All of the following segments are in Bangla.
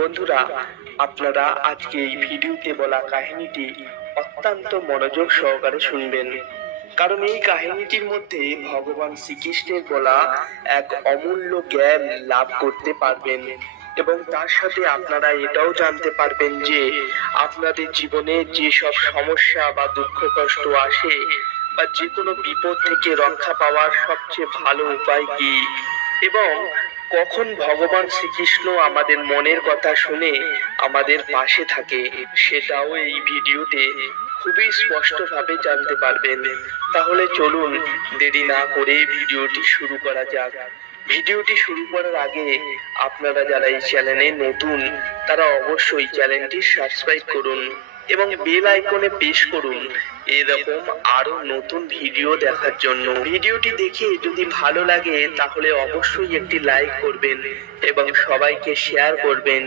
বন্ধুরা, আপনারা আজকে এই ভিডিওতে বলা কাহিনীটি অত্যন্ত মনোযোগ সহকারে শুনবেন। কারণ এই কাহিনীটির মধ্যে ভগবান শ্রীকৃষ্ণের বলা এক অমূল্য জ্ঞান লাভ করতে পারবেন এবং তার সাথে আপনারা এটাও জানতে পারবেন যে আপনাদের জীবনে যেসব সমস্যা বা দুঃখ, কষ্ট আসে বা যে কোনো বিপদ থেকে রক্ষা পাওয়ার সবচেয়ে ভালো উপায় কি? এবং কখন ভগবান শ্রীকৃষ্ণ আমাদের মনের কথা শুনে আমাদের পাশে থাকে, সেটাও এই ভিডিওতে খুবই স্পষ্টভাবে জানতে পারবেন। তাহলে চলুন দেরি না করে ভিডিওটি শুরু করা যাক। ভিডিওটি শুরু করার আগে আপনারা যারা এই চ্যানেলে নতুন, তারা অবশ্যই চ্যানেলটি সাবস্ক্রাইব করুন। এবং বেল আইকনে প্রেস করুন। এরকম আরও নতুন ভিডিও দেখার জন্য। ভিডিওটি দেখে যদি ভালো লাগে, তাহলে অবশ্যই একটি লাইক করবেন এবং সবাইকে শেয়ার করবেন,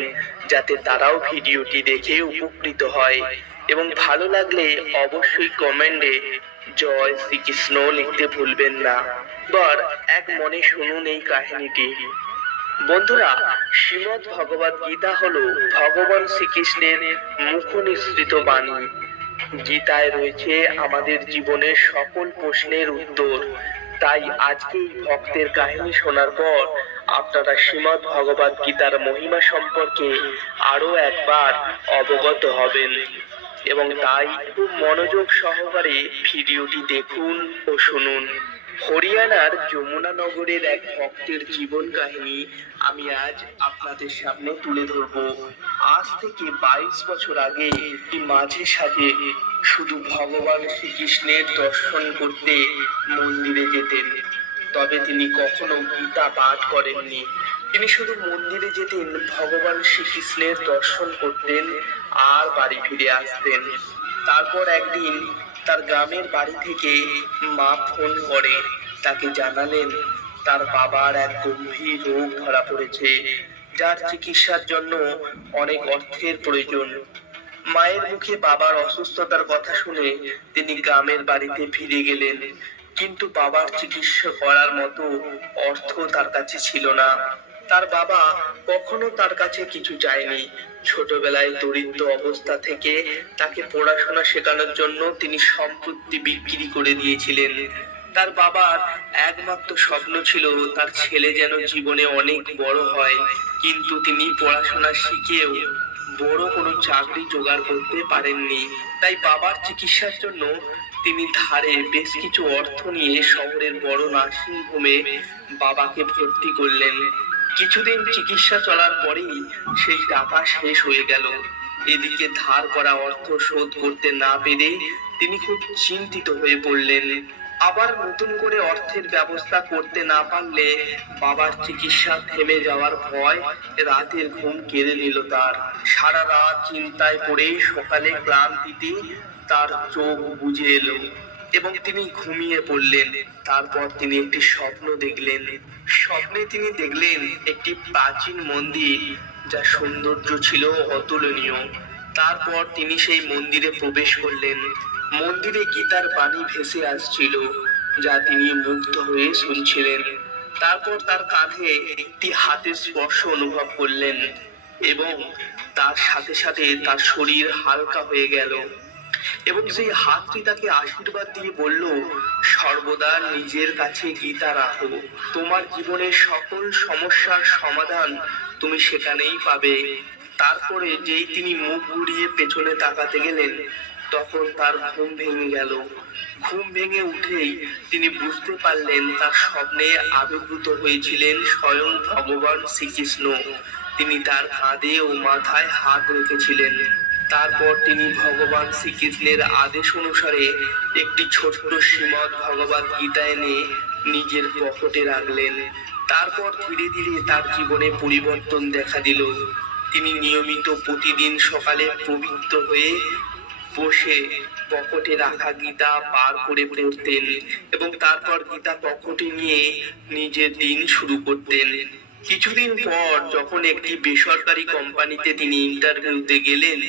যাতে তারাও ভিডিওটি দেখে উপকৃত হয়। এবং ভালো লাগলে অবশ্যই কমেন্টে জয় শ্রীকৃষ্ণ লিখতে ভুলবেন না। এবার এক মনে শুনুন এই কাহিনীটি। বন্ধুরা, শ্রীমদ ভগবত গীতা হলো ভগবান শ্রীকৃষ্ণের মুখ নিঃসৃত বাণী। গীতায় রয়েছে আমাদের জীবনের সকল প্রশ্নের উত্তর। তাই আজকে ভক্তের কাহিনী শোনার পর আপনারা শ্রীমদ ভগবত গীতার মহিমা সম্পর্কে আরও একবার অবগত হবেন। এবং তাই খুব মনোযোগ সহকারে ভিডিওটি দেখুন ও শুনুন। হরিয়ানার যমুনা নগরের এক ভক্তের জীবন কাহিনী আমি আজ আপনাদের সামনে তুলে ধরব। আজ থেকে বাইশ বছর আগে একটি মাঝে সাজে শুধু ভগবান শ্রীকৃষ্ণের দর্শন করতে মন্দিরে যেতেন। তবে তিনি কখনো গীতা পাঠ করেননি। তিনি শুধু মন্দিরে যেতেন, ভগবান শ্রীকৃষ্ণের দর্শন করতেন আর বাড়ি ফিরে আসতেন। তারপর একদিন তার গ্রামের বাড়ি থেকে মা ফোন করে, তাকে জানালেন, তার বাবার এক গম্ভীর রোগ ধরা পড়েছে, যার চিকিৎসার জন্য অনেক অর্থের প্রয়োজন। মায়ের মুখে বাবার অসুস্থতার কথা শুনে তিনি গ্রামের বাড়িতে ফিরে গেলেন, কিন্তু বাবার চিকিৎসা করার মতো অর্থ তার কাছে ছিল না। তার বাবা কখনো তার কাছে কিছু চায়নি। ছোটবেলায় দরিদ্র অবস্থা থেকে তাকে পড়াশোনা শেখানোর জন্য তিনি সম্পত্তি বিক্রি করে দিয়েছিলেন। তার বাবার একমাত্র স্বপ্ন ছিল তার ছেলে যেন জীবনে অনেক বড় হয়, কিন্তু তিনি পড়াশোনা শিখেও বড় কোনো চাকরি জোগাড় করতে পারেননি। তাই বাবার চিকিৎসার জন্য তিনি ধারে বেশ কিছু অর্থ নিয়ে শহরের বড় নার্সিং হোমে বাবাকে ভর্তি করলেন। কিছুদিন চিকিৎসা চলার পরেই সেই টাকা শেষ হয়ে গেল। এদিকে ধার করা অর্থ শোধ করতে না পেরে তিনি খুব চিন্তিত হয়ে পড়লেন। আবার নতুন করে অর্থের ব্যবস্থা করতে না পারলে বাবার চিকিৎসা থেমে যাওয়ার ভয় রাতের ঘুম কেড়ে নিল তার। সারা রাত চিন্তায় পড়ে সকালে ক্লান্তিতে তার চোখ বুঝে এলো। এবং তিনি ঘুমিয়ে পড়লেন। তারপর তিনি একটি স্বপ্ন দেখলেন। স্বপ্নে তিনি দেখলেন একটি প্রাচীন মন্দির, যা সৌন্দর্য ছিল অতুলনীয়। তারপর তিনি সেই মন্দিরে প্রবেশ করলেন। মন্দিরে গীতার বাণী ভেসে আসছিল, যা তিনি মুগ্ধ হয়ে শুনছিলেন। তারপর তার কাঁধে একটি হাতের স্পর্শ অনুভব করলেন এবং তার সাথে সাথে তার শরীর হালকা হয়ে গেল। এবং সেই হাতটি তাকে আশীর্বাদ দিয়ে বলল, সর্বদা নিজের কাছে গীতা রাখো। তোমার জীবনের সকল সমস্যার সমাধান তুমি সেখানেই পাবে। তারপরে যেই তিনি মুখ ঘুরিয়ে পেছনে তাকাতে গেলেন, তখন তার ঘুম ভেঙে গেল। ঘুম ভেঙে উঠেই তিনি বুঝতে পারলেন, তার স্বপ্নে আবির্ভূত হয়েছিলেন স্বয়ং ভগবান শ্রীকৃষ্ণ। তিনি তার কাঁধে ও মাথায় হাত রেখেছিলেন। তারপর তিনি ভগবান শ্রীকৃষ্ণের আদেশ অনুসারে একটি ছোট্ট শ্রীমদ ভগবত গীতা এনে নিজের পকেটে রাখলেন। তারপর ধীরে ধীরে তার জীবনে পরিবর্তন দেখা দিল। তিনি নিয়মিত প্রতিদিন সকালে পবিত্র হয়ে বসে পকেটে রাখা গীতা পার করে পড়তেন এবং তারপর গীতা পকেটে নিয়ে নিজের দিন শুরু করতেন। কিছুদিন পর যখন একটি বেসরকারি কোম্পানিতে তিনি ইন্টারভিউতে গেলেন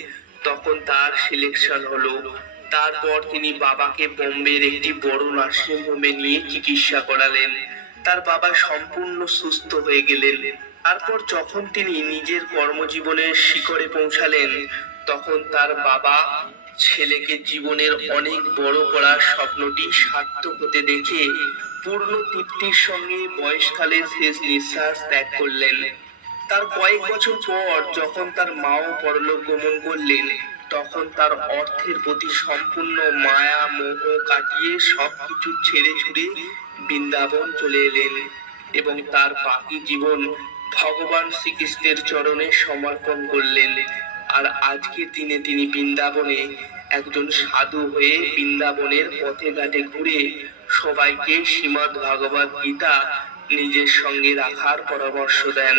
তখন তার সিলেকশন হলো। তারপর তিনি বাবাকে বোম্বের একটি বড় নার্সিং হোমে নিয়ে চিকিৎসা করালেন। তার বাবা সম্পূর্ণ সুস্থ হয়ে গেলেন। তারপর যখন তিনি নিজের কর্মজীবনের শিখরে পৌঁছালেন, তখন তার বাবা ছেলেকে জীবনের অনেক বড় করার স্বপ্নটি সার্থক হতে দেখে পূর্ণ তৃপ্তির সঙ্গে বয়সকালের শেষ নিঃশ্বাস ত্যাগ করলেন। তার কয়েক বছর পর যখন তার মাও পরলোক গমন করলেন, তখন তার অর্থের প্রতি সম্পূর্ণ মায়া, মোহ কাটিয়ে সবকিছু ছেড়ে ছুড়ে বৃন্দাবন চলে এলেন এবং তার বাকি জীবন ভগবান শ্রীকৃষ্ণের চরণে সমর্পণ করলেন। আর আজকের দিনে তিনি বৃন্দাবনে একজন সাধু হয়ে বৃন্দাবনের পথে ঘাটে ঘুরে সবাইকে শ্রীমদ্ ভগবত গীতা নিজের সঙ্গে রাখার পরামর্শ দেন।